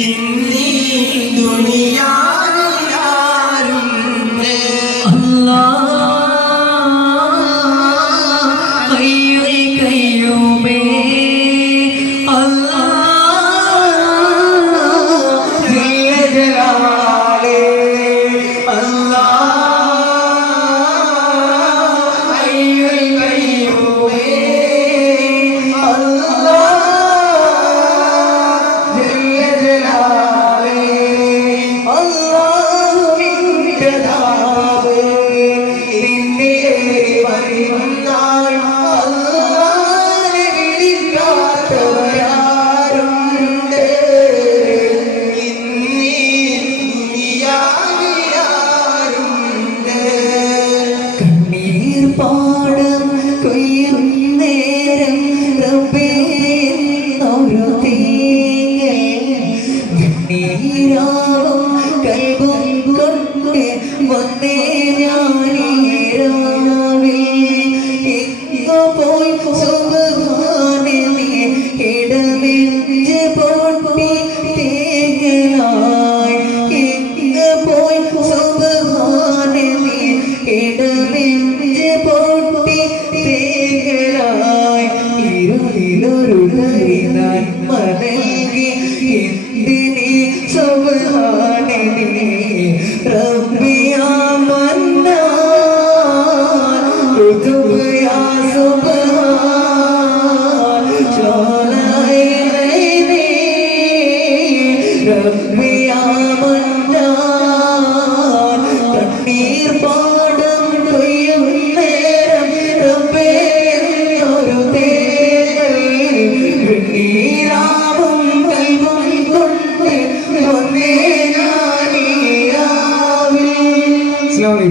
ഇന്നീ ദുനിയാവിലാരും അല്ലാഹ് ഹയ്യുൽ ഖയ്യൂമേ അല്ലാഹ് ജല്ല ജലാലേ അല്ലാഹ് ഹയ്യുൽ ഖയ്യൂമേ അല്ലാഹ് ജല്ല ജലാലേ അല്ലാഹുവിന്റെ നാമേ നിന്നെ വരുന്നാൾ അല്ലാഹുവിനെ വിളിക്കാത്തവരാരുണ്ട് ഇന്നീ ദുനിയാവിലാരുണ്ട് കണ്ണീർ പാടം കൊയ്യും നേരം റബ്ബേ ഒരു നീരാവും കൽബും കൊണ്ട് വന്നേ ഞാനീരാവിൽ പോയി സുബ്ഹാനേ ഇടമെഞ്ച് പൊട്ടി തേങ്ങലായി പോയി സുബ്ഹാനേ ഇടമെഞ്ച് പൊട്ടി തേങ്ങലായി ഇരുളിലൊരു ധരിനാൻ മനങ്കി എന്തിനീ സുബ്ഹാനേ റബ്ബിയാ മന്നാൻ റുതുബിയാ സുബ്ഹാൻ ചോലൈനൈനീ റബ്ബിയാ മന്നാൻ കണ്ണീർ പാടം കൊയ്യും നേരം റബ്ബേ ഒരു തേങ്ങൽ നീരാവും കൽബും കൊണ്ട് വന്നേ ഞാനീരാവിൽ സ്ലോലി